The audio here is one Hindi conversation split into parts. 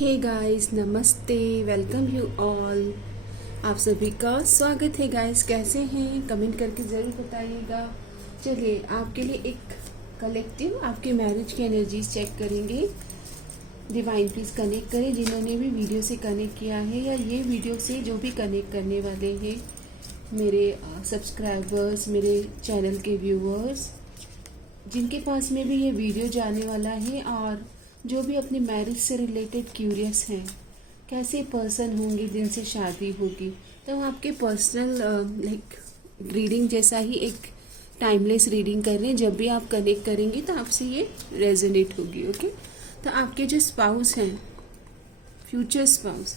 हे गाइस, नमस्ते, वेलकम यू ऑल। आप सभी का स्वागत है गाइस। कैसे हैं कमेंट करके ज़रूर बताइएगा। चलिए आपके लिए एक कलेक्टिव आपके मैरिज की एनर्जीज चेक करेंगे। डिवाइन प्लीज़ कनेक्ट करें जिन्होंने भी वीडियो से कनेक्ट किया है या ये वीडियो से जो भी कनेक्ट करने वाले हैं, मेरे सब्सक्राइबर्स, मेरे चैनल के व्यूअर्स, जिनके पास में भी ये वीडियो जाने वाला है और जो भी अपने मैरिज से रिलेटेड क्यूरियस हैं, कैसे पर्सन होंगे जिनसे शादी होगी। तो हम आपके पर्सनल लाइक रीडिंग जैसा ही एक टाइमलेस रीडिंग कर रहे हैं। जब भी आप कनेक्ट करेंगे तो आपसे ये रेजोनेट होगी। ओके, तो आपके जो स्पाउस हैं, फ्यूचर स्पाउस,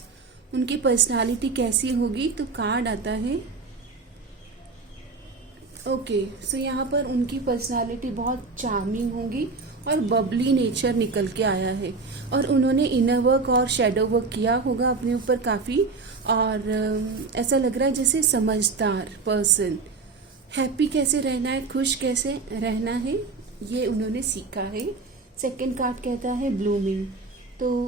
उनकी पर्सनालिटी कैसी होगी। तो कार्ड आता है ओके। सो यहाँ पर उनकी पर्सनालिटी बहुत चार्मिंग होगी और बबली नेचर निकल के आया है और उन्होंने इनर वर्क और शेडो वर्क किया होगा अपने ऊपर काफ़ी। और ऐसा लग रहा है जैसे समझदार पर्सन, हैप्पी कैसे रहना है, खुश कैसे रहना है, ये उन्होंने सीखा है। सेकंड कार्ड कहता है ब्लूमिंग। तो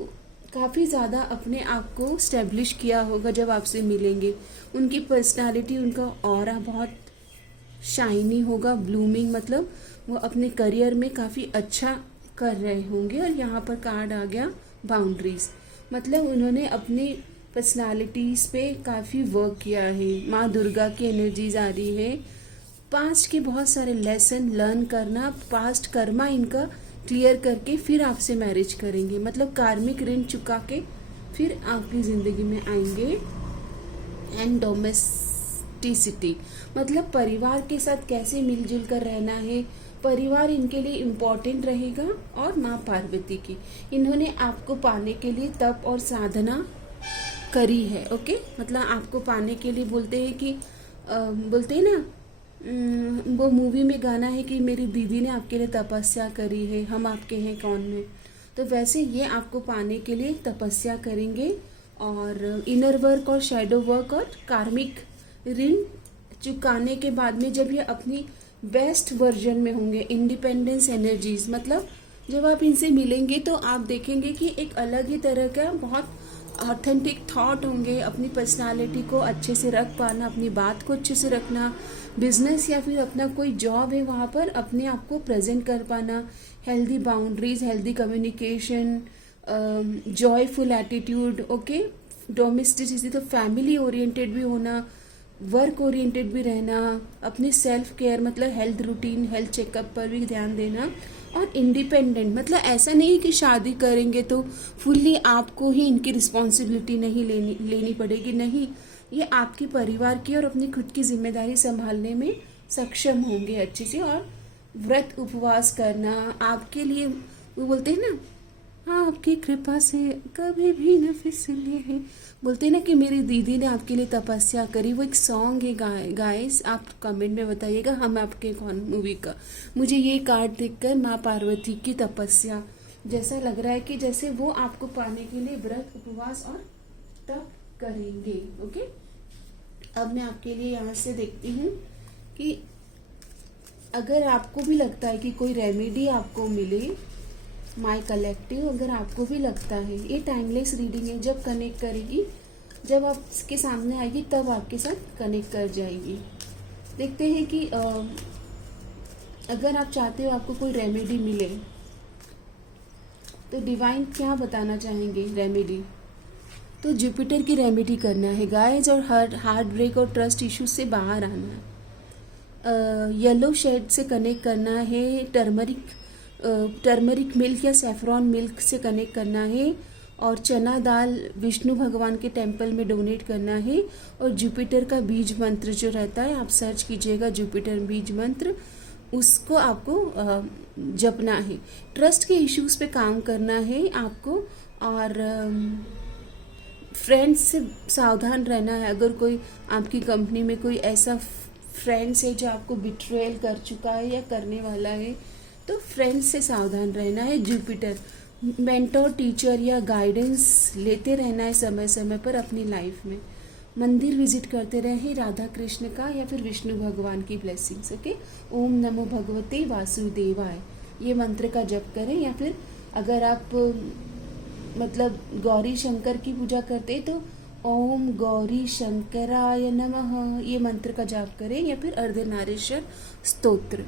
काफ़ी ज़्यादा अपने आप को स्टेब्लिश किया होगा जब आपसे मिलेंगे। उनकी पर्सनालिटी, उनका ऑरा बहुत शाइनी होगा। ब्लूमिंग मतलब वो अपने करियर में काफ़ी अच्छा कर रहे होंगे। और यहाँ पर कार्ड आ गया बाउंड्रीज, मतलब उन्होंने अपनी पर्सनालिटीज़ पे काफ़ी वर्क किया है। माँ दुर्गा की एनर्जीज आ रही है। पास्ट के बहुत सारे लेसन लर्न करना, पास्ट कर्मा इनका क्लियर करके फिर आपसे मैरिज करेंगे, मतलब कार्मिक ऋण चुका के फिर आपकी ज़िंदगी में आएंगे। एंड डोमेस्टिसिटी मतलब परिवार के साथ कैसे मिलजुल कर रहना है, परिवार इनके लिए इम्पोर्टेंट रहेगा। और माँ पार्वती की, इन्होंने आपको पाने के लिए तप और साधना करी है। ओके, मतलब आपको पाने के लिए बोलते हैं कि बोलते हैं ना, वो मूवी में गाना है कि मेरी दीदी ने आपके लिए तपस्या करी है, हम आपके हैं कौन में। तो वैसे ये आपको पाने के लिए तपस्या करेंगे और इनर वर्क और शैडो वर्क और कार्मिक ऋण चुकाने के बाद में जब ये अपनी बेस्ट वर्जन में होंगे, इंडिपेंडेंस एनर्जीज, मतलब जब आप इनसे मिलेंगे तो आप देखेंगे कि एक अलग ही तरह का बहुत ऑथेंटिक थॉट होंगे। अपनी पर्सनालिटी को अच्छे से रख पाना, अपनी बात को अच्छे से रखना, बिजनेस या फिर अपना कोई जॉब है वहाँ पर अपने आप को प्रेजेंट कर पाना, healthy boundaries, healthy communication, joyful attitude. Okay, domesticity तो फैमिली ओरिएंटेड भी होना, वर्क ओरिएंटेड भी रहना, अपनी सेल्फ केयर मतलब हेल्थ रूटीन, हेल्थ चेकअप पर भी ध्यान देना। और इंडिपेंडेंट मतलब ऐसा नहीं कि शादी करेंगे तो फुल्ली आपको ही इनकी रिस्पॉन्सिबिलिटी नहीं लेनी पड़ेगी। नहीं, ये आपके परिवार की और अपनी खुद की जिम्मेदारी संभालने में सक्षम होंगे अच्छे से। और व्रत उपवास करना आपके लिए, वो बोलते हैं ना, हाँ आपकी कृपा से कभी भी न फिसले है, बोलते हैं ना कि मेरी दीदी ने आपके लिए तपस्या करी। वो एक सॉन्ग है गाइस, आप कमेंट में बताइएगा हम आपके कौन मूवी का। मुझे ये कार्ड देखकर माँ पार्वती की तपस्या जैसा लग रहा है कि जैसे वो आपको पाने के लिए व्रत उपवास और तप करेंगे। ओके, अब मैं आपके लिए यहाँ से देखती हूँ कि अगर आपको भी लगता है कि कोई रेमेडी आपको मिले, माय कलेक्टिव, अगर आपको भी लगता है, ये टाइमलेस रीडिंग है, जब कनेक्ट करेगी, जब आप इसके सामने आएगी तब आपके साथ कनेक्ट कर जाएगी। देखते हैं कि अगर आप चाहते हो आपको कोई रेमेडी मिले तो डिवाइन क्या बताना चाहेंगे रेमेडी। तो जुपिटर की रेमेडी करना है गाइस, और हार्ट ब्रेक और ट्रस्ट इश्यूज से बाहर आना है। येलो शेड से कनेक्ट करना है, टर्मरिक मिल्क या सेफ्रॉन मिल्क से कनेक्ट करना है, और चना दाल विष्णु भगवान के टेम्पल में डोनेट करना है। और जुपिटर का बीज मंत्र जो रहता है, आप सर्च कीजिएगा जुपिटर बीज मंत्र, उसको आपको जपना है। ट्रस्ट के इश्यूज पे काम करना है आपको, और फ्रेंड्स से सावधान रहना है। अगर कोई आपकी कंपनी में कोई ऐसा फ्रेंड्स है जो आपको बिट्रेल कर चुका है या करने वाला है, तो फ्रेंड्स से सावधान रहना है। जुपिटर मेंटोर, टीचर या गाइडेंस लेते रहना है समय समय पर अपनी लाइफ में। मंदिर विजिट करते रहे राधा कृष्ण का या फिर विष्णु भगवान की ब्लेसिंग्स। ओके, ओम नमो भगवते वासुदेवाय, ये मंत्र का जप करें। या फिर अगर आप मतलब गौरी शंकर की पूजा करते तो ओम गौरी शंकराय नमः ये मंत्र का जाप करें, या फिर अर्धनारीश्वर स्तोत्र।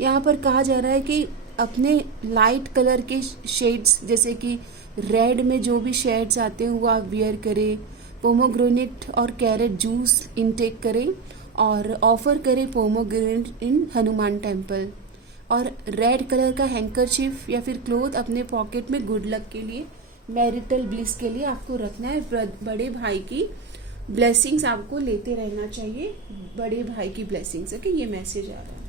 यहाँ पर कहा जा रहा है कि अपने लाइट कलर के शेड्स, जैसे कि रेड में जो भी शेड्स आते हैं वो आप वियर करें। पोमोग्रेनेट और कैरेट जूस इनटेक करें और ऑफर करें पोमोग्रेनेट इन हनुमान टेम्पल। और रेड कलर का हैंकरचीफ या फिर क्लोथ अपने पॉकेट में गुड लक के लिए, मैरिटल ब्लिस के लिए आपको रखना है। बड़े भाई की ब्लेसिंग्स आपको लेते रहना चाहिए, बड़े भाई की ब्लेसिंग्स। ओके, ये मैसेज आ रहा है।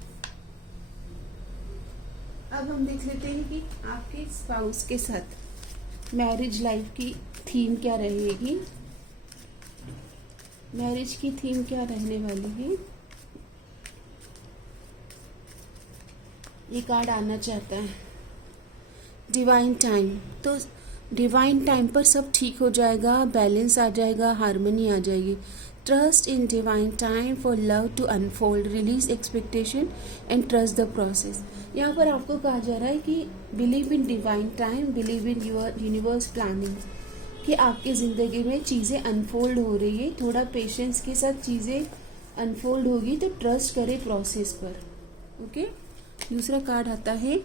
अब हम देख लेते हैं कि आपके स्पाउस के साथ मैरिज लाइफ की थीम क्या रहेगी, मैरिज की थीम क्या रहने वाली है। ये कार्ड आना चाहता है डिवाइन टाइम। तो डिवाइन टाइम पर सब ठीक हो जाएगा, बैलेंस आ जाएगा, हार्मनी आ जाएगी। Trust in divine time for love to unfold, release expectation and trust the process. यहाँ पर आपको कहा जा रहा है कि believe in divine time, believe in your universe planning, कि आपकी ज़िंदगी में चीज़ें अनफोल्ड हो रही है। थोड़ा पेशेंस के साथ चीज़ें अनफोल्ड होगी, तो ट्रस्ट करें प्रोसेस पर। ओके, दूसरा कार्ड आता है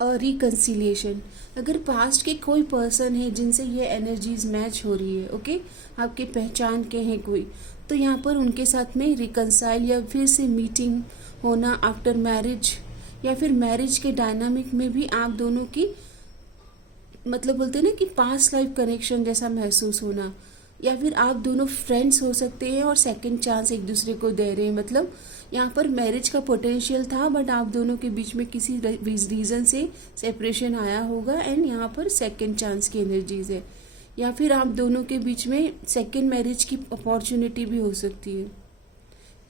रिकन्सिलिएशन। अगर पास्ट के कोई पर्सन है जिनसे ये एनर्जीज मैच हो रही है, ओके, आपके पहचान के हैं कोई, तो यहाँ पर उनके साथ में रिकन्साइल या फिर से मीटिंग होना आफ्टर मैरिज, या फिर मैरिज के डायनामिक में भी आप दोनों की मतलब बोलते हैं ना कि पास्ट लाइफ कनेक्शन जैसा महसूस होना, या फिर आप दोनों फ्रेंड्स हो सकते हैं और सेकंड चांस एक दूसरे को दे रहे हैं। मतलब यहाँ पर मैरिज का पोटेंशियल था, बट आप दोनों के बीच में किसी रीज़न से सेपरेशन आया होगा एंड यहाँ पर सेकंड चांस की एनर्जीज है, या फिर आप दोनों के बीच में सेकंड मैरिज की अपॉर्चुनिटी भी हो सकती है।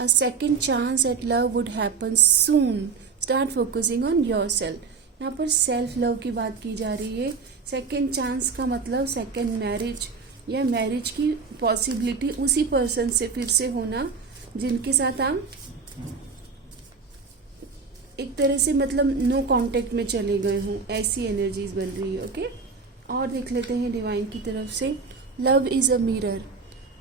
A second chance yet love would happen soon, start focusing on your self. यहाँ पर सेल्फ लव की बात की जा रही है। सेकंड चांस का मतलब सेकंड मैरिज या मैरिज की पॉसिबिलिटी उसी पर्सन से फिर से होना जिनके साथ आप एक तरह से मतलब नो कांटेक्ट में चले गए हों, ऐसी एनर्जीज बन रही है। ओके, और देख लेते हैं डिवाइन की तरफ से। Love is a mirror,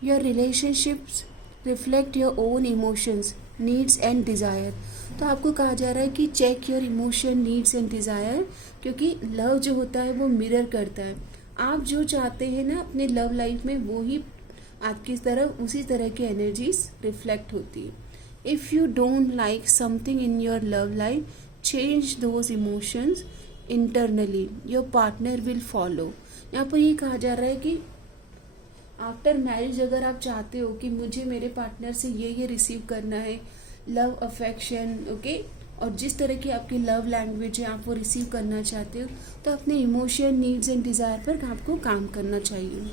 your relationships reflect your own emotions, needs and desire. तो आपको कहा जा रहा है कि check your emotion, needs and desire, क्योंकि लव जो होता है वो मिरर करता है। आप जो चाहते हैं ना अपने लव लाइफ में, वो ही आपकी तरफ उसी तरह की एनर्जीज रिफ्लेक्ट होती है। If you don't like something in your love life, change those emotions internally, your partner will follow. यहाँ पर ये कहा जा रहा है कि आफ्टर मैरिज अगर आप चाहते हो कि मुझे मेरे पार्टनर से ये रिसीव करना है, लव, अफेक्शन, ओके, और जिस तरह की आपकी लव लैंग्वेज है आप वो रिसीव करना चाहते हो, तो अपने इमोशन, नीड्स एंड डिज़ायर पर आपको काम करना चाहिए।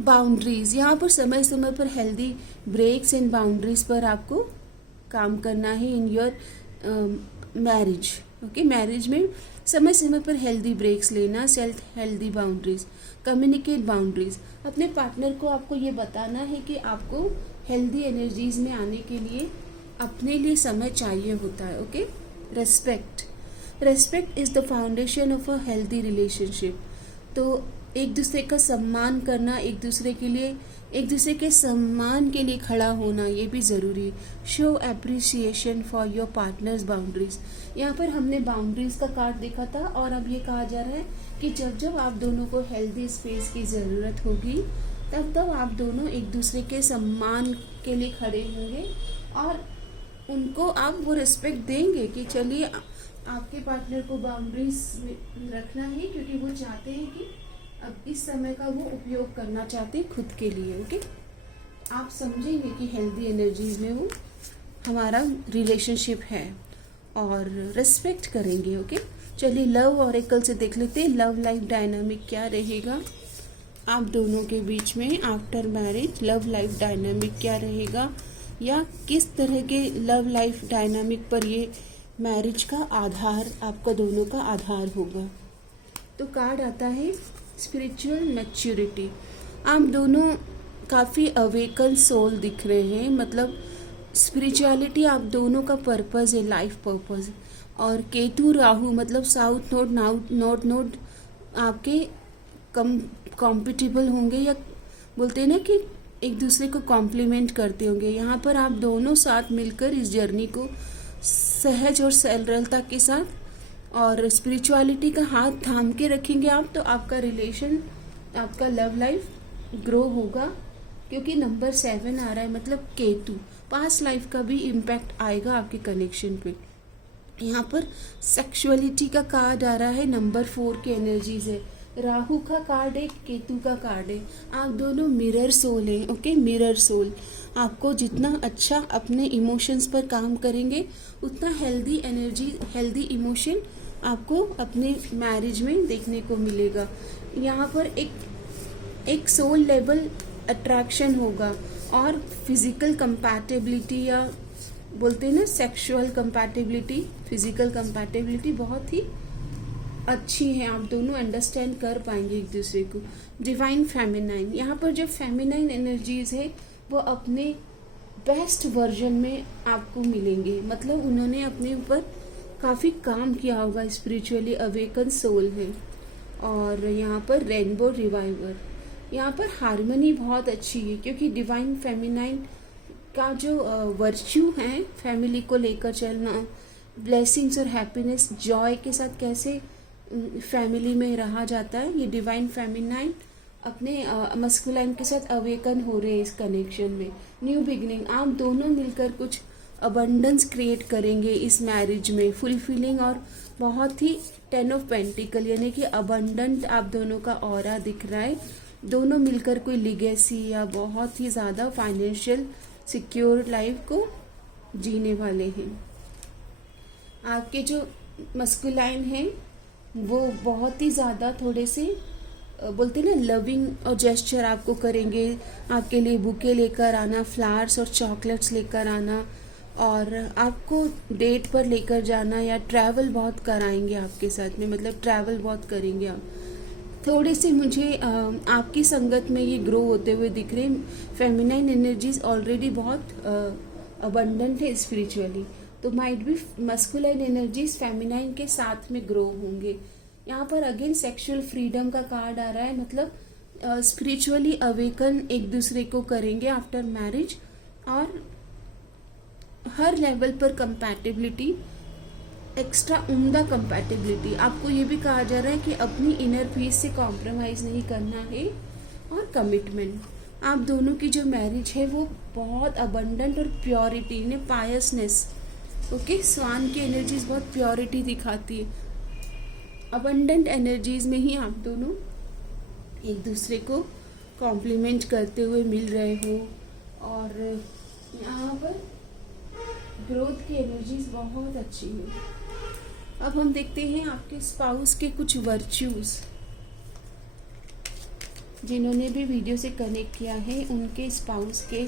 बाउंड्रीज, यहाँ पर समय समय पर हेल्दी ब्रेक्स एंड बाउंड्रीज पर आपको काम करना है in your marriage. Okay, marriage में समय समय पर हेल्दी ब्रेक्स लेना, self healthy boundaries, communicate boundaries. अपने पार्टनर को आपको ये बताना है कि आपको हेल्दी एनर्जीज में आने के लिए अपने लिए समय चाहिए होता है। Okay, respect, respect is the foundation of a healthy relationship. तो एक दूसरे का सम्मान करना, एक दूसरे के लिए, एक दूसरे के सम्मान के लिए खड़ा होना, ये भी ज़रूरी है। Show appreciation for your partners boundaries. यहाँ पर हमने बाउंड्रीज का कार्ड देखा था, और अब ये कहा जा रहा है कि जब जब आप दोनों को हेल्दी स्पेस की ज़रूरत होगी, तब तब आप दोनों एक दूसरे के सम्मान के लिए खड़े होंगे और उनको आप वो रिस्पेक्ट देंगे कि चलिए आपके पार्टनर को बाउंड्रीज रखना है, क्योंकि वो चाहते हैं कि अब इस समय का वो उपयोग करना चाहते हैं खुद के लिए। ओके, आप समझेंगे कि हेल्दी एनर्जीज में वो हमारा रिलेशनशिप है और रिस्पेक्ट करेंगे। ओके, चलिए लव ऑरेकल से देख लेते हैं लव लाइफ डायनामिक क्या रहेगा आप दोनों के बीच में after marriage. Love life dynamic क्या रहेगा, या किस तरह के लव लाइफ डायनामिक पर ये मैरिज का आधार, आपका दोनों का आधार होगा। तो कार्ड आता है स्पिरिचुअल मैच्योरिटी। आप दोनों काफ़ी अवेकन सोल दिख रहे हैं, मतलब स्पिरिचुअलिटी आप दोनों का पर्पज़ है, लाइफ पर्पज़। और केतु राहु मतलब साउथ नोड नॉर्थ नोड आपके कॉम्पिटिबल होंगे, या बोलते हैं ना कि एक दूसरे को कॉम्प्लीमेंट करते होंगे। यहाँ पर आप दोनों साथ मिलकर इस जर्नी को सहज और सरलता के साथ और स्पिरिचुअलिटी का हाथ थाम के रखेंगे आप, तो आपका रिलेशन, आपका लव लाइफ ग्रो होगा। क्योंकि नंबर 7 आ रहा है, मतलब केतु, पास्ट लाइफ का भी इम्पैक्ट आएगा आपके कनेक्शन पे। यहाँ पर सेक्सुअलिटी का कार्ड आ रहा है, नंबर 4 की एनर्जीज है, राहु का कार्ड है, केतु का कार्ड है। आप दोनों मिरर सोल हैं, ओके, मिरर सोल। आपको जितना अच्छा अपने इमोशंस पर काम करेंगे, उतना हेल्दी एनर्जी, हेल्दी इमोशन आपको अपने मैरिज में देखने को मिलेगा। यहाँ पर एक सोल लेवल अट्रैक्शन होगा, और फिजिकल कंपैटिबिलिटी, या बोलते हैं ना सेक्सुअल कंपैटिबिलिटी, फिजिकल कंपैटिबिलिटी बहुत ही अच्छी है। आप दोनों अंडरस्टैंड कर पाएंगे एक दूसरे को। डिवाइन फेमिनाइन, यहाँ पर जो फेमिनाइन एनर्जीज है वो अपने बेस्ट वर्जन में आपको मिलेंगे। मतलब उन्होंने अपने ऊपर काफ़ी काम किया होगा, स्पिरिचुअली अवेकन सोल है। और यहाँ पर रेनबो रिवाइवर, यहाँ पर हार्मनी बहुत अच्छी है, क्योंकि डिवाइन फेमिनाइन का जो वर्च्यू है, फैमिली को लेकर चलना, ब्लेसिंग्स और हैप्पीनेस, जॉय के साथ कैसे फैमिली में रहा जाता है, ये डिवाइन फेमिनाइन अपने मस्कुलाइन के साथ अवेकन हो रहे हैं इस कनेक्शन में। न्यू बिगनिंग, आप दोनों मिलकर कुछ अबंडेंस क्रिएट करेंगे इस मैरिज में, फुलफिलिंग और बहुत ही 10 ऑफ पेंटिकल, यानी कि अबंडेंट आप दोनों का ऑरा दिख रहा है। दोनों मिलकर कोई लिगेसी या बहुत ही ज़्यादा फाइनेंशियल सिक्योर लाइफ को जीने वाले हैं। आपके जो मस्कुलाइन हैं वो बहुत ही ज़्यादा थोड़े से बोलते ना लविंग और जेस्चर आपको करेंगे, आपके लिए बुके लेकर आना, फ्लावर्स और चॉकलेट्स लेकर आना, और आपको डेट पर लेकर जाना, या ट्रैवल बहुत कराएंगे आपके साथ में, मतलब ट्रैवल बहुत करेंगे आप। थोड़े से मुझे आपकी संगत में ये ग्रो होते हुए दिख रहे हैं। फेमिनाइन एनर्जीज ऑलरेडी बहुत अबंडेंट है स्पिरिचुअली, तो might be masculine energies feminine के साथ में ग्रो होंगे। यहाँ पर अगेन सेक्सुअल फ्रीडम का कार्ड आ रहा है, मतलब स्पिरिचुअली अवेकन एक दूसरे को करेंगे आफ्टर मैरिज, और हर लेवल पर कंपैटिबिलिटी, एक्स्ट्रा उम्दा कंपैटिबिलिटी। आपको ये भी कहा जा रहा है कि अपनी इनर पीस से कॉम्प्रोमाइज़ नहीं करना है, और कमिटमेंट। आप दोनों की जो मैरिज है वो बहुत अबंडेंट और प्योरिटी ने, पायसनेस, ओके, स्वान की एनर्जीज बहुत प्योरिटी दिखाती है। अबंडेंट एनर्जीज में ही आप दोनों एक दूसरे को कॉम्प्लीमेंट करते हुए मिल रहे हो, और यहाँ पर ग्रोथ की एनर्जीज बहुत अच्छी है। अब हम देखते हैं आपके स्पाउस के कुछ वर्च्यूज। जिन्होंने भी वीडियो से कनेक्ट किया है उनके स्पाउस के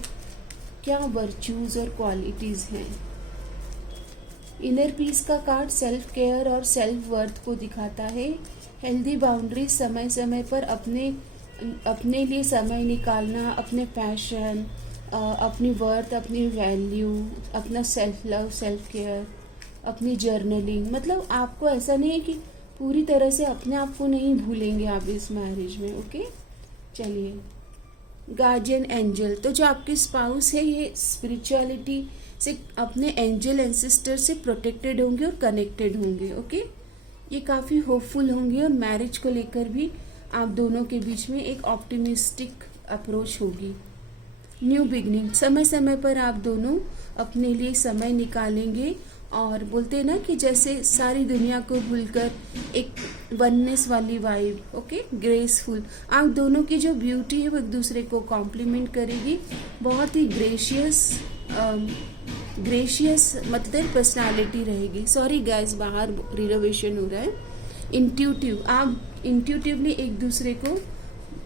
क्या वर्च्यूज और क्वालिटीज हैं। इनर पीस का कार्ड सेल्फ केयर और सेल्फ वर्थ को दिखाता है। हेल्दी बाउंड्रीज, समय समय पर अपने लिए समय निकालना, अपने पैशन, अपनी वर्थ, अपनी वैल्यू, अपना सेल्फ लव, सेल्फ केयर, अपनी जर्नलिंग। मतलब आपको ऐसा नहीं है कि पूरी तरह से अपने आप को नहीं भूलेंगे आप इस मैरिज में, ओके। चलिए, गार्जियन एंजल, तो जो आपके स्पाउस है ये स्पिरिचुअलिटी से, अपने एंजल एंसेस्टर से प्रोटेक्टेड होंगे और कनेक्टेड होंगे, ओके। ये काफ़ी होपफुल होंगे, और मैरिज को लेकर भी आप दोनों के बीच में एक ऑप्टिमिस्टिक अप्रोच होगी। न्यू बिगनिंग, समय समय पर आप दोनों अपने लिए समय निकालेंगे, और बोलते हैं ना कि जैसे सारी दुनिया को भूलकर एक वननेस वाली वाइब, ओके, ग्रेसफुल। आप दोनों की जो ब्यूटी है वो एक दूसरे को कॉम्प्लीमेंट करेगी। बहुत ही ग्रेशियस मतलब पर्सनालिटी रहेगी। सॉरी गाइस, बाहर रिनोवेशन हो रहा है। इंट्यूटिव, आप इंट्यूटिवली एक दूसरे को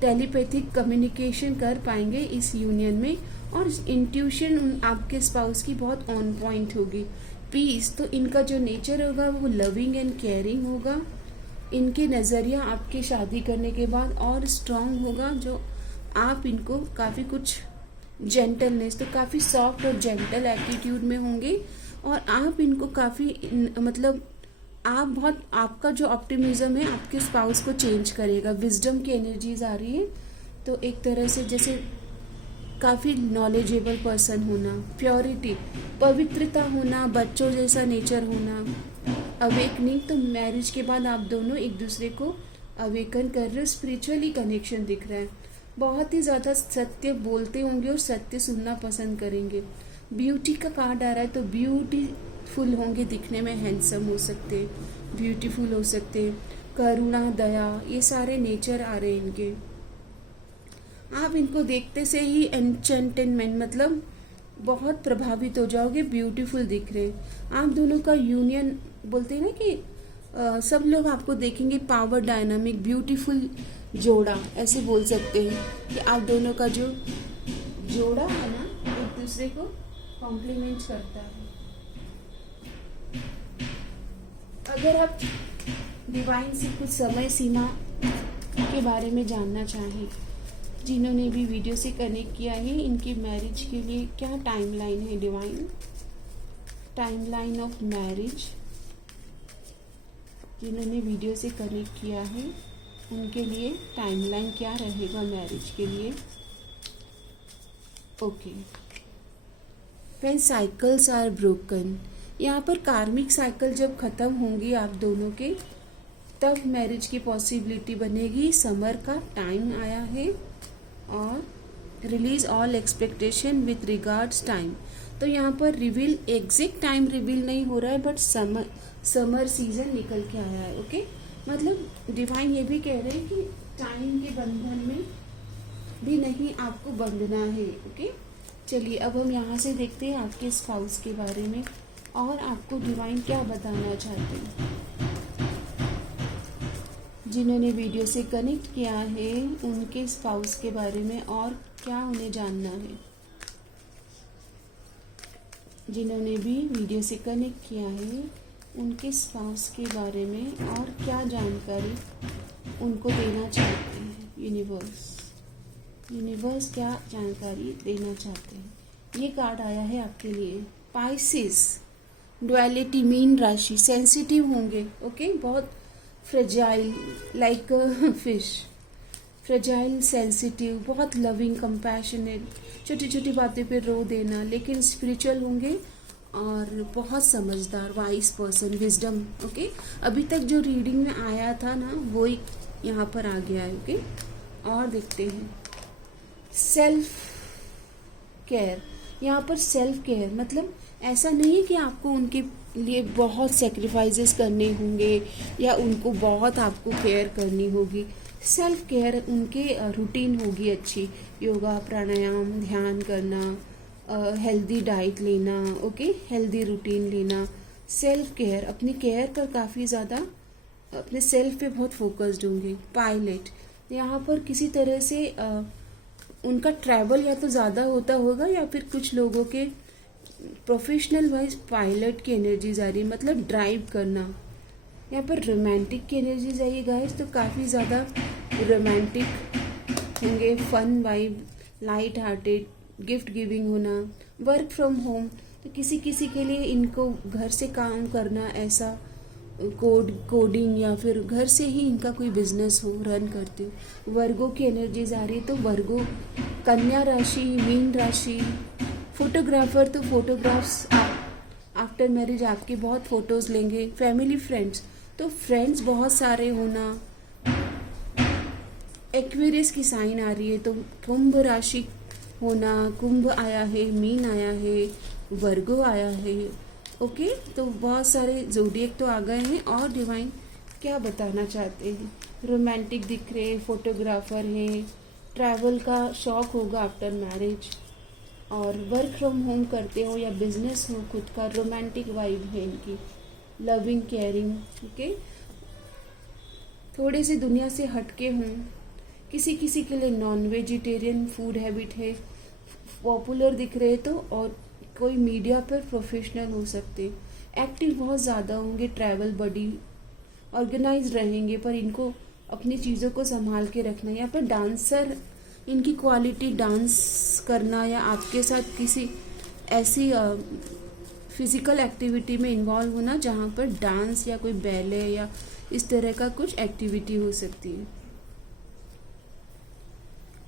टेलीपैथिक कम्युनिकेशन कर पाएंगे इस यूनियन में, और इंट्यूशन आपके स्पाउस की बहुत ऑन पॉइंट होगी। पीस, तो इनका जो नेचर होगा वो लविंग एंड केयरिंग होगा। इनके नज़रिया आपके शादी करने के बाद और स्ट्रांग होगा, जो आप इनको काफ़ी कुछ जेंटलनेस, तो काफ़ी सॉफ्ट और जेंटल एटीट्यूड में होंगे, और आप इनको काफ़ी मतलब आप बहुत, आपका जो ऑप्टिमिज्म है आपके स्पाउस को चेंज करेगा। विजडम की एनर्जीज आ रही है, तो एक तरह से जैसे काफ़ी नॉलेजेबल पर्सन होना, प्योरिटी, पवित्रता होना, बच्चों जैसा नेचर होना, अवेकनिंग। तो मैरिज के बाद आप दोनों एक दूसरे को अवेकन कर रहे हो, स्पिरिचुअली कनेक्शन दिख रहा है। बहुत ही ज़्यादा सत्य बोलते होंगे और सत्य सुनना पसंद करेंगे। ब्यूटी का कार्ड आ रहा है, तो ब्यूटीफुल होंगे, दिखने में हैंडसम हो सकते, ब्यूटीफुल हो सकते, करुणा, दया, ये सारे नेचर आ रहे हैं इनके। आप इनको देखते से ही एन्चेंटमेंट, मतलब बहुत प्रभावित हो जाओगे, ब्यूटीफुल दिख रहे हैं। आप दोनों का यूनियन, बोलते हैं ना कि सब लोग आपको देखेंगे पावर डायनामिक, ब्यूटीफुल जोड़ा, ऐसे बोल सकते हैं कि आप दोनों का जो जोड़ा है ना, एक दूसरे को कॉम्प्लीमेंट करता है। अगर आप डिवाइन से कुछ समय सीमा के बारे में जानना चाहें, जिन्होंने भी वीडियो से कनेक्ट किया है, इनकी मैरिज के लिए क्या टाइमलाइन है, डिवाइन टाइमलाइन ऑफ मैरिज, जिन्होंने वीडियो से कनेक्ट किया है उनके लिए टाइमलाइन क्या रहेगा मैरिज के लिए। Okay, when cycles are broken, यहाँ पर कार्मिक साइकिल जब खत्म होंगी आप दोनों के, तब मैरिज की पॉसिबिलिटी बनेगी। समर का टाइम आया है और release all expectation with regards time. तो यहाँ पर रिवील, एग्जैक्ट टाइम रिवील नहीं हो रहा है, बट समर सीजन निकल के आया है। ओके, मतलब डिवाइन ये भी कह रहे हैं कि टाइम के बंधन में भी नहीं आपको बंधना है। ओके, चलिए अब हम यहाँ से देखते हैं आपके स्पाउस के बारे में और आपको डिवाइन क्या बताना चाहते हैं। जिन्होंने वीडियो से कनेक्ट किया है उनके स्पाउस के बारे में और क्या उन्हें जानना है। जिन्होंने भी वीडियो से कनेक्ट किया है उनके स्पाउस के बारे में और क्या जानकारी उनको देना चाहते हैं। यूनिवर्स क्या जानकारी देना चाहते हैं। ये कार्ड आया है आपके लिए, पाइसिस, डुअलिटी, मीन राशि, सेंसिटिव होंगे। ओके, बहुत fragile, like fish, fragile, sensitive, बहुत लविंग, कंपैशनेट, छोटी छोटी बातें पे रो देना, लेकिन स्पिरिचुअल होंगे और बहुत समझदार, वाइज पर्सन, विजडम। ओके, अभी तक जो रीडिंग में आया था ना वो यहाँ पर आ गया है। ओके, और देखते हैं सेल्फ केयर। यहाँ पर सेल्फ केयर मतलब ऐसा नहीं है कि आपको उनके लिए बहुत सेक्रीफाइसेस करने होंगे या उनको बहुत आपको केयर करनी होगी। सेल्फ केयर उनके रूटीन होगी अच्छी, योगा, प्राणायाम, ध्यान करना, हेल्दी डाइट लेना। ओके, हेल्दी रूटीन लेना, सेल्फ केयर, अपनी केयर पर काफ़ी ज़्यादा, अपने सेल्फ पे बहुत फोकस्ड होंगे। पायलट, यहाँ पर किसी तरह से उनका ट्रैवल या तो ज़्यादा होता होगा या फिर कुछ लोगों के प्रोफेशनल वाइज पायलट की एनर्जीज आ रही है, मतलब ड्राइव करना। यहाँ पर रोमांटिक की एनर्जीज आई है गाइस, तो काफ़ी ज़्यादा रोमांटिक होंगे, fun vibe, light hearted, gift giving होना। वर्क फ्रॉम होम, तो किसी किसी के लिए इनको घर से काम करना, ऐसा कोडिंग या फिर घर से ही इनका कोई बिजनेस हो, रन करते हो। वर्गो की एनर्जीज आ रही है, तो वर्गो, कन्या राशि, मीन राशि, फोटोग्राफर, तो फोटोग्राफ्स आफ्टर मैरिज आपके बहुत फोटोज लेंगे। फैमिली, फ्रेंड्स, तो फ्रेंड्स बहुत सारे होना। एक्वेरियस की साइन आ रही है, तो कुंभ राशि होना, कुंभ आया है, मीन आया है, वर्गो आया है। ओके, तो बहुत सारे ज़ोडिएक तो आ गए हैं। और डिवाइन क्या बताना चाहते हैं। रोमांटिक दिख रहे हैं, फोटोग्राफर हैं, ट्रैवल का शौक होगा आफ्टर मैरिज, और वर्क फ्रॉम होम करते हो या बिजनेस हो खुद का, रोमांटिक वाइब है इनकी, लविंग, केयरिंग। ओके, थोड़े से दुनिया से हटके हों, किसी किसी के लिए नॉन वेजिटेरियन फूड हैबिट है, पॉपुलर दिख रहे तो, और कोई मीडिया पर प्रोफेशनल हो सकते, एक्टिव बहुत ज़्यादा होंगे, ट्रैवल बडी, ऑर्गेनाइज रहेंगे, पर इनको अपनी चीज़ों को संभाल के रखना। यहाँ पर डांसर, इनकी क्वालिटी डांस करना या आपके साथ किसी ऐसी फिजिकल एक्टिविटी में इन्वॉल्व होना, जहाँ पर डांस या कोई बैले या इस तरह का कुछ एक्टिविटी हो सकती है।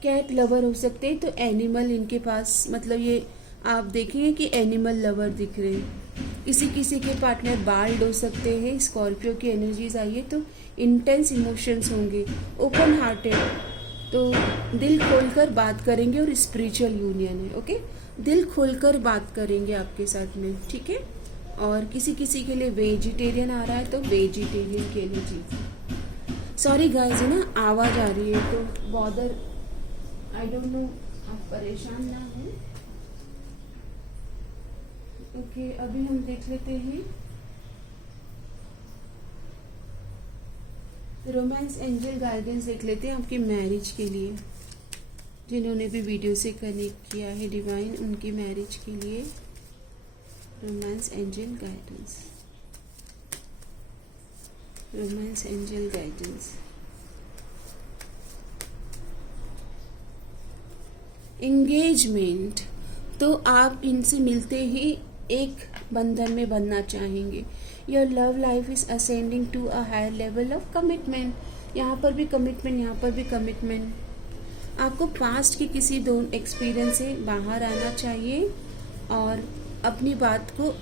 कैट लवर हो सकते हैं, तो एनिमल इनके पास, मतलब ये आप देखेंगे कि एनिमल लवर दिख रहे हैं। किसी किसी के पार्टनर बाल्ड हो सकते हैं। स्कॉर्पियो की एनर्जीज आई है तो इंटेंस इमोशंस होंगे। ओपन हार्टेड, तो दिल खोलकर बात करेंगे और स्पिरिचुअल यूनियन है। ओके, दिल खोलकर बात करेंगे आपके साथ में, ठीक है। और किसी किसी के लिए वेजिटेरियन आ रहा है तो वेजिटेरियन की एनर्जी। सॉरी गाइस, है ना, आवाज़ आ रही है तो बॉदर, आई डोंट नो, आप परेशान ना हो। ओके, अभी हम देख लेते हैं रोमांस एंजल गाइडेंस, देख लेते हैं आपकी मैरिज के लिए। जिन्होंने भी वीडियो से कनेक्ट किया है डिवाइन, उनकी मैरिज के लिए romance angel guidance, romance angel guidance. Engagement, तो आप इनसे मिलते ही एक बंधन में बनना चाहेंगे। Your love life is ascending to a higher level of commitment. यहाँ पर भी कमिटमेंट, यहाँ पर भी कमिटमेंट। आपको पास्ट के किसी दो एक्सपीरियंस से बाहर आना चाहिए और अपनी बात को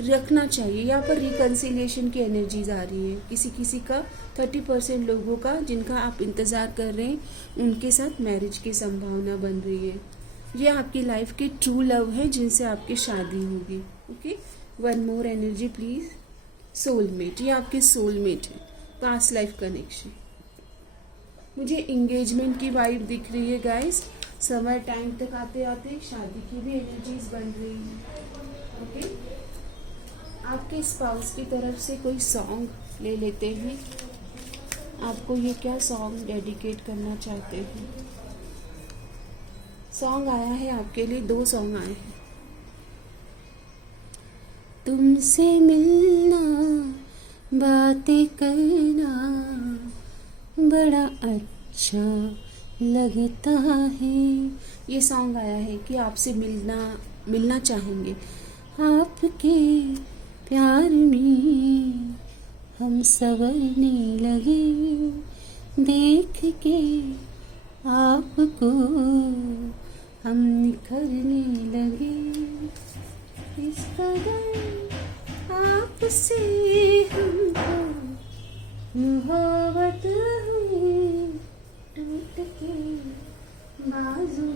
रखना चाहिए। यहाँ पर रिकन्सिलिएशन की एनर्जीज आ रही है। किसी किसी का 30% लोगों का, जिनका आप इंतज़ार कर रहे हैं, उनके साथ मैरिज की संभावना बन रही है। ये आपकी लाइफ के ट्रू लव है, जिनसे आपकी शादी होगी। Okay, one more energy please. Soulmate, ये आपके सोलमेट है, पास्ट लाइफ कनेक्शन। मुझे इंगेजमेंट की वाइब दिख रही है गाइस। समर टाइम तक आते आते शादी की भी एनर्जीज बन रही है। ओके, आपके स्पाउस की तरफ से कोई सॉन्ग ले लेते हैं। आपको ये क्या सॉन्ग डेडिकेट करना चाहते हैं? सॉन्ग आया है आपके लिए, 2 सॉन्ग आए हैं। तुमसे मिलना, बातें करना बड़ा अच्छा लगता है। ये सॉन्ग आया है कि आपसे मिलना चाहेंगे। आपके प्यार में हम संवरने लगे, देख के आपको हम निखरने लगे। इस कदर आपसे हमको मोहब्बत हुई, टूट के बाजू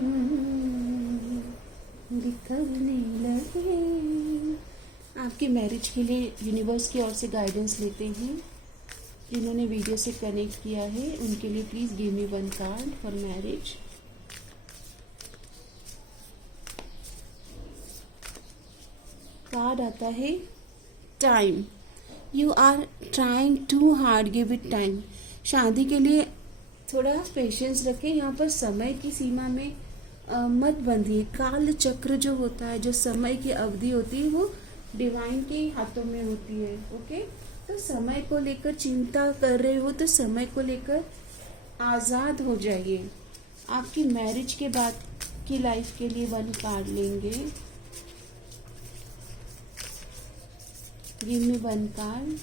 बिखरने लगे। आपकी मैरिज के लिए यूनिवर्स की ओर से गाइडेंस लेते हैं। जिन्होंने वीडियो से कनेक्ट किया है उनके लिए please give me 1 card for marriage. Card आता है time. You are trying too hard, give it time. शादी के लिए थोड़ा पेशेंस रखें। यहाँ पर समय की सीमा में मत बंधिए। काल चक्र जो होता है, जो समय की अवधि होती है, वो डिवाइन के हाथों में होती है। ओके, तो समय को लेकर चिंता कर रहे हो तो समय को लेकर आज़ाद हो जाइए। आपकी मैरिज के बाद की लाइफ के लिए 1 कार्ड लेंगे। Give me 1 card,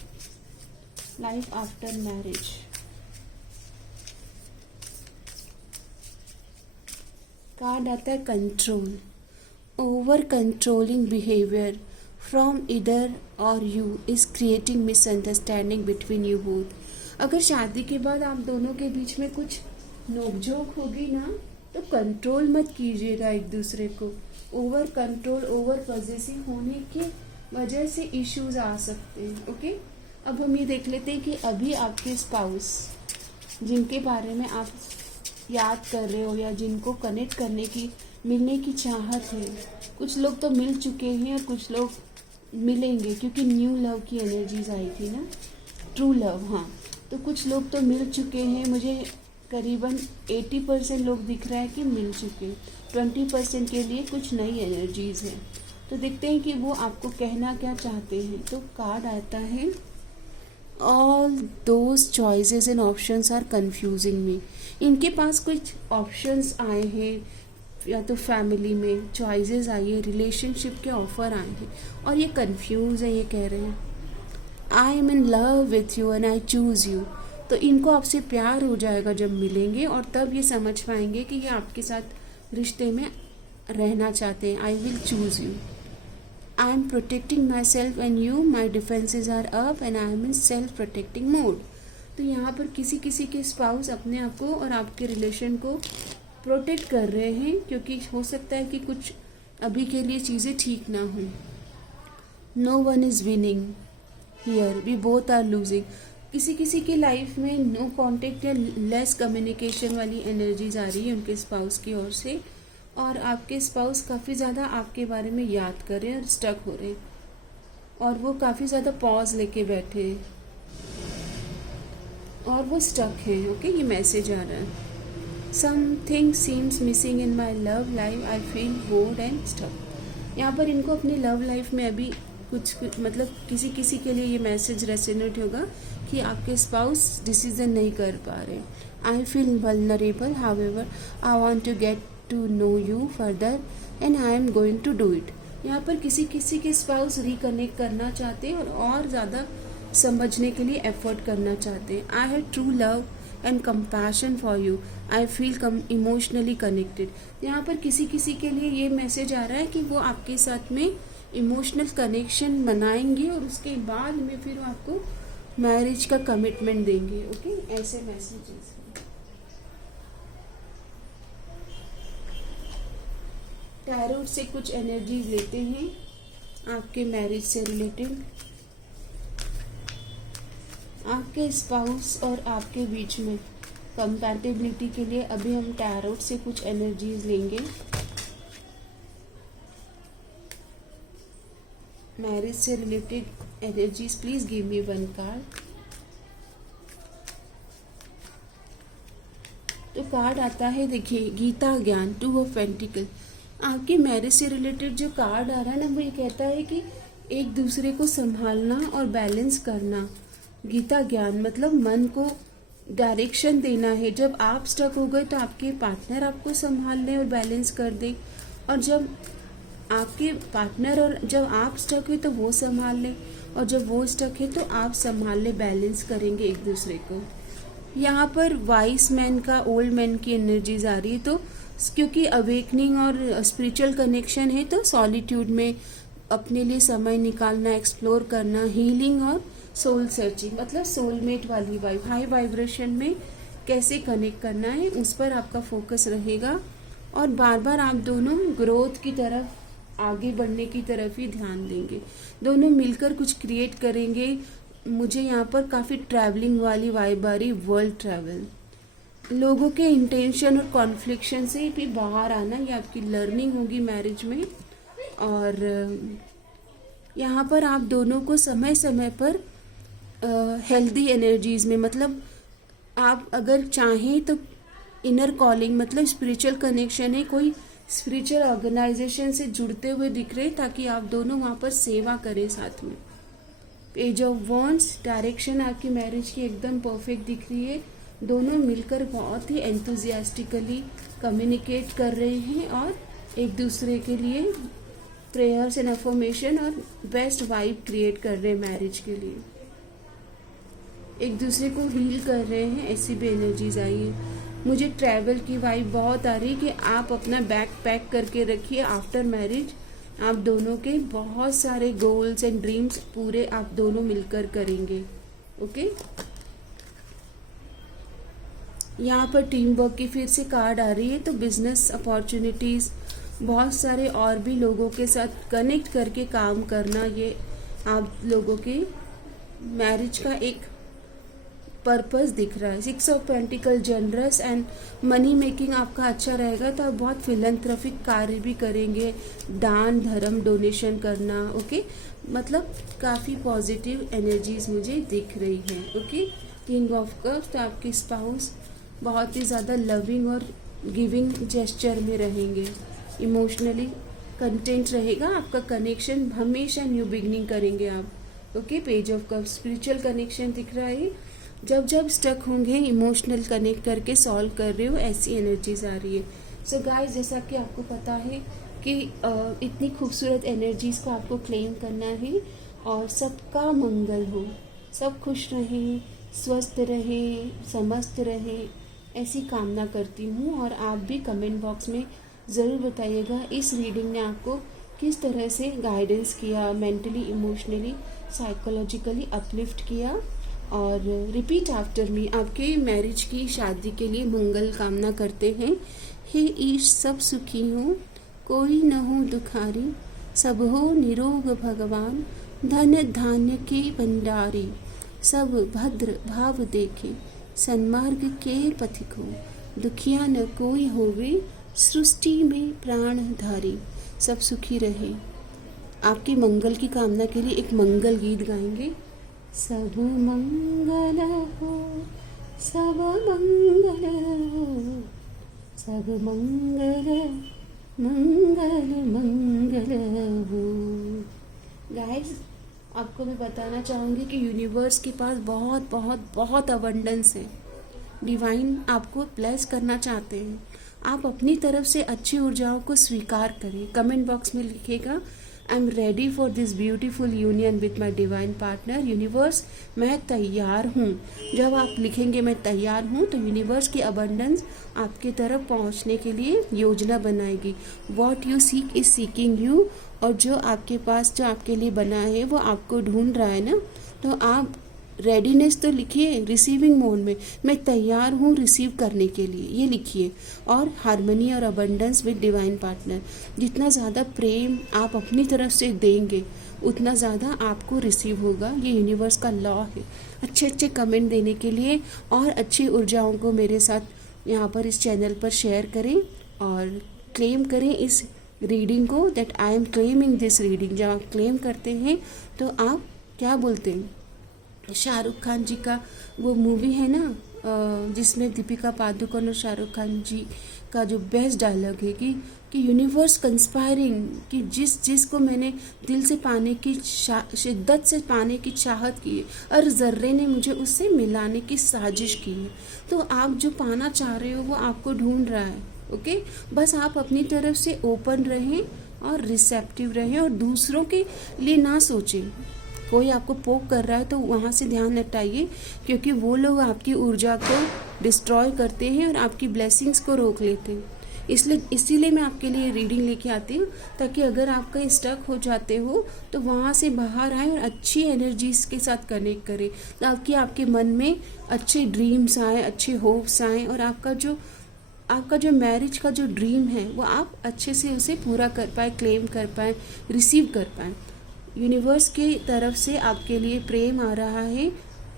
life after marriage. Card आता है control. Over controlling behaviour from either or you is creating misunderstanding between you both. अगर शादी के बाद आप दोनों के बीच में कुछ नोकझोंक होगी ना, तो कंट्रोल मत कीजिएगा एक दूसरे को। ओवर कंट्रोल, ओवर पॉजेसिव होने की वजह से इश्यूज आ सकते हैं। ओके, अब हम ये देख लेते हैं कि अभी आपके स्पाउस, जिनके बारे में आप याद कर रहे हो या जिनको कनेक्ट करने की, मिलने की चाहत है, कुछ लोग तो मिल चुके हैं और कुछ लोग मिलेंगे, क्योंकि न्यू लव की एनर्जीज आई थी ना, ट्रू लव। हाँ, तो कुछ लोग तो मिल चुके हैं। मुझे करीबन 80% लोग दिख रहा है कि मिल चुके। 20% के लिए कुछ नई एनर्जीज हैं। तो देखते हैं कि वो आपको कहना क्या चाहते हैं। तो कार्ड आता है all those choices and options are confusing me. इनके पास कुछ ऑप्शंस आए हैं, या तो फैमिली में चॉइसेस आई है, रिलेशनशिप के ऑफर आए हैं और ये कंफ्यूज है, ये कह रहे हैं आई am in love with you and I choose you. तो इनको आपसे प्यार हो जाएगा जब मिलेंगे, और तब ये समझ पाएंगे कि ये आपके साथ रिश्ते में रहना चाहते हैं। I will choose you, I am protecting myself and you, my defences are up and I am in self protecting mode. तो यहाँ पर किसी किसी के स्पाउस अपने आप को और आपके रिलेशन को प्रोटेक्ट कर रहे हैं, क्योंकि हो सकता है कि कुछ अभी के लिए चीज़ें ठीक ना हों। No one is winning here, we both are losing. किसी किसी की लाइफ में नो कांटेक्ट या लेस कम्युनिकेशन वाली एनर्जीज आ रही है उनके स्पाउस की ओर से, और आपके स्पाउस काफ़ी ज़्यादा आपके बारे में याद कर रहे हैं और स्टक हो रहे हैं, और वो काफ़ी ज़्यादा पॉज लेके बैठे हैं और वो स्टक हैं। ओके, ये मैसेज आ रहा है। Something seems missing in my love life, I feel bored and stuck. यहाँ पर इनको अपने लव लाइफ में अभी कुछ मतलब किसी किसी के लिए ये मैसेज रेजोनेट होगा कि आपके स्पाउस डिसीजन नहीं कर पा रहे। I feel vulnerable, however I want to get to know you further and I am going to do it. यहाँ पर किसी किसी के स्पाउस रिकनेक्ट करना चाहते हैं और ज़्यादा समझने के लिए एफर्ट करना चाहते हैं। I have true love and compassion for you, I feel emotionally connected. यहाँ पर किसी किसी के लिए ये मैसेज आ रहा है कि वो आपके साथ में इमोशनल कनेक्शन बनाएंगे और उसके बाद में फिर आपको मैरिज का कमिटमेंट देंगे। ओके, ऐसे मैसेजेस। टैरोट से कुछ एनर्जी लेते हैं आपके मैरिज से रिलेटेड, आपके स्पाउस और आपके बीच में कंपैटिबिलिटी के लिए। अभी हम टैरोट से कुछ एनर्जीज लेंगे मैरिज से related energies. Please give me one card. तो कार्ड आता है, देखिए, गीता ज्ञान, 2 ऑफ पेंटिकल। आपके मैरिज से रिलेटेड जो कार्ड आ रहा है ना, वो ये कहता है कि एक दूसरे को संभालना और बैलेंस करना। गीता ज्ञान मतलब मन को डायरेक्शन देना है। जब आप स्टक हो गए तो आपके पार्टनर आपको संभाल लें और बैलेंस कर दे, और जब आपके पार्टनर और जब आप स्टक हुए तो वो संभाल लें, और जब वो स्टक है तो आप संभाल लें, बैलेंस करेंगे एक दूसरे को। यहाँ पर वाइस मैन का ओल्ड मैन की एनर्जीज आ रही है, तो क्योंकि अवेकनिंग और स्पिरिचुअल कनेक्शन है तो सॉलिट्यूड में अपने लिए समय निकालना, एक्सप्लोर करना, हीलिंग और सोल सर्चिंग, मतलब सोलमेट वाली वाइब, हाई वाइब्रेशन में कैसे कनेक्ट करना है उस पर आपका फोकस रहेगा, और बार बार आप दोनों ग्रोथ की तरफ, आगे बढ़ने की तरफ ही ध्यान देंगे। दोनों मिलकर कुछ क्रिएट करेंगे। मुझे यहाँ पर काफ़ी ट्रैवलिंग वाली वाइब आ रही, वर्ल्ड ट्रैवल। लोगों के इंटेंशन और कॉन्फ्लिक्शन से भी बाहर आना, ये आपकी लर्निंग होगी मैरिज में। और यहाँ पर आप दोनों को समय समय पर हेल्दी एनर्जीज में, मतलब आप अगर चाहें तो इनर कॉलिंग, मतलब स्पिरिचुअल कनेक्शन है, कोई स्पिरिचुअल ऑर्गेनाइजेशन से जुड़ते हुए दिख रहे, ताकि आप दोनों वहाँ पर सेवा करें साथ में। पेज ऑफ वॉन्ड्स, डायरेक्शन आपकी मैरिज की एकदम परफेक्ट दिख रही है। दोनों मिलकर बहुत ही एंथुजियास्टिकली कम्युनिकेट कर रहे हैं और एक दूसरे के लिए प्रेयर्स एंड अफर्मेशन और बेस्ट वाइब क्रिएट कर रहे हैं मैरिज के लिए। एक दूसरे को हील कर रहे हैं, ऐसी भी एनर्जीज आई है। मुझे ट्रैवल की वाइब बहुत आ रही है कि आप अपना बैग पैक करके रखिए। आफ्टर मैरिज आप दोनों के बहुत सारे गोल्स एंड ड्रीम्स पूरे आप दोनों मिलकर करेंगे। ओके, यहाँ पर टीम वर्क की फिर से कार्ड आ रही है, तो बिजनेस अपॉर्चुनिटीज़, बहुत सारे और भी लोगों के साथ कनेक्ट करके काम करना, ये आप लोगों के मैरिज का एक पर्पस दिख रहा है। 6 of pentacle, generous and money making आपका अच्छा रहेगा, तो आप बहुत फिलंथ्रॉफिक कार्य भी करेंगे, दान धर्म डोनेशन करना। ओके, मतलब काफ़ी पॉजिटिव एनर्जीज मुझे दिख रही हैं। ओके, किंग ऑफ कप्स, तो आपके स्पाउस बहुत ही ज़्यादा लविंग और गिविंग जेस्चर में रहेंगे, इमोशनली कंटेंट रहेगा आपका कनेक्शन, हमेशा न्यू बिगनिंग करेंगे आप। Okay, page of cups, spiritual connection दिख रहा है। जब जब स्टक होंगे, इमोशनल कनेक्ट करके सॉल्व कर रहे हो, ऐसी एनर्जीज आ रही है। सो गाइस, जैसा कि आपको पता है कि इतनी खूबसूरत एनर्जीज को आपको क्लेम करना है और सबका मंगल हो, सब खुश रहें, स्वस्थ रहें, समस्त रहें, ऐसी कामना करती हूँ। और आप भी कमेंट बॉक्स में ज़रूर बताइएगा इस रीडिंग ने आपको किस तरह से गाइडेंस किया, मेंटली, इमोशनली, साइकोलॉजिकली अपलिफ्ट किया। और रिपीट आफ्टर मी, आपके मैरिज की, शादी के लिए मंगल कामना करते हैं। हे ईश, सब सुखी हो, कोई न हो दुखारी, सब हो निरोग भगवान, धन धान्य के भंडारी, सब भद्र भाव देखे, सन्मार्ग के पथिक हो, दुखिया न कोई होवे, सृष्टि में प्राणधारी, सब सुखी रहे। आपके मंगल की कामना के लिए एक मंगल गीत गाएंगे। सब मंगल हो, सब मंगल हो, सब मंगल मंगल मंगल हो। गाइस, आपको मैं बताना चाहूँगी कि यूनिवर्स के पास बहुत बहुत बहुत अबंडेंस है। डिवाइन आपको ब्लेस करना चाहते हैं। आप अपनी तरफ से अच्छी ऊर्जाओं को स्वीकार करें। कमेंट बॉक्स में लिखिएगा, I am ready for this beautiful union with my divine partner. Universe, मैं तैयार हूँ। जब आप लिखेंगे मैं तैयार हूँ, तो यूनिवर्स की अबंडेंस आपकी तरफ पहुँचने के लिए योजना बनाएगी। What you seek is seeking you. और जो आपके पास, जो आपके लिए बना है, वो आपको ढूंढ रहा है ना। तो आप रेडीनेस तो लिखिए रिसीविंग मोड में, मैं तैयार हूँ रिसीव करने के लिए, ये लिखिए। और हार्मनी और अबंडेंस विद डिवाइन पार्टनर, जितना ज़्यादा प्रेम आप अपनी तरफ से देंगे उतना ज़्यादा आपको रिसीव होगा। ये यूनिवर्स का लॉ है। अच्छे अच्छे कमेंट देने के लिए और अच्छी ऊर्जाओं को मेरे साथ यहाँ पर इस चैनल पर शेयर करें और क्लेम करें इस रीडिंग को, that I am claiming this reading. जब आप क्लेम करते हैं तो आप क्या बोलते हैं, शाहरुख खान जी का वो मूवी है ना, जिसमें दीपिका पादुकोण और शाहरुख खान जी का जो बेस्ट डायलॉग है कि यूनिवर्स कंस्पायरिंग, कि जिस को मैंने दिल से पाने की शिद्दत से पाने की चाहत की है, और ज़र्रे ने मुझे उससे मिलाने की साजिश की है। तो आप जो पाना चाह रहे हो वो आपको ढूंढ रहा है। ओके, बस आप अपनी तरफ से ओपन रहें और रिसेप्टिव रहें और दूसरों के लिए ना सोचें। कोई आपको पोक कर रहा है तो वहाँ से ध्यान हटाइए, क्योंकि वो लोग आपकी ऊर्जा को डिस्ट्रॉय करते हैं और आपकी ब्लेसिंग्स को रोक लेते हैं। इसीलिए मैं आपके लिए रीडिंग लेके आती हूँ, ताकि अगर आप कहीं स्टक हो जाते हो तो वहाँ से बाहर आए और अच्छी एनर्जीज के साथ कनेक्ट करें, ताकि आपके मन में अच्छे ड्रीम्स आए, अच्छे होप्स आए, और आपका जो मैरिज का जो ड्रीम है वो आप अच्छे से उसे पूरा कर पाए, क्लेम कर पाए, रिसीव कर पाए। यूनिवर्स की तरफ से आपके लिए प्रेम आ रहा है।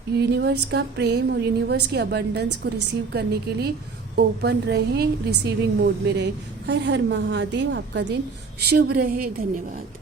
यूनिवर्स का प्रेम और यूनिवर्स की अबंडेंस को रिसीव करने के लिए ओपन रहें, रिसीविंग मोड में रहें। हर हर महादेव। आपका दिन शुभ रहे। धन्यवाद।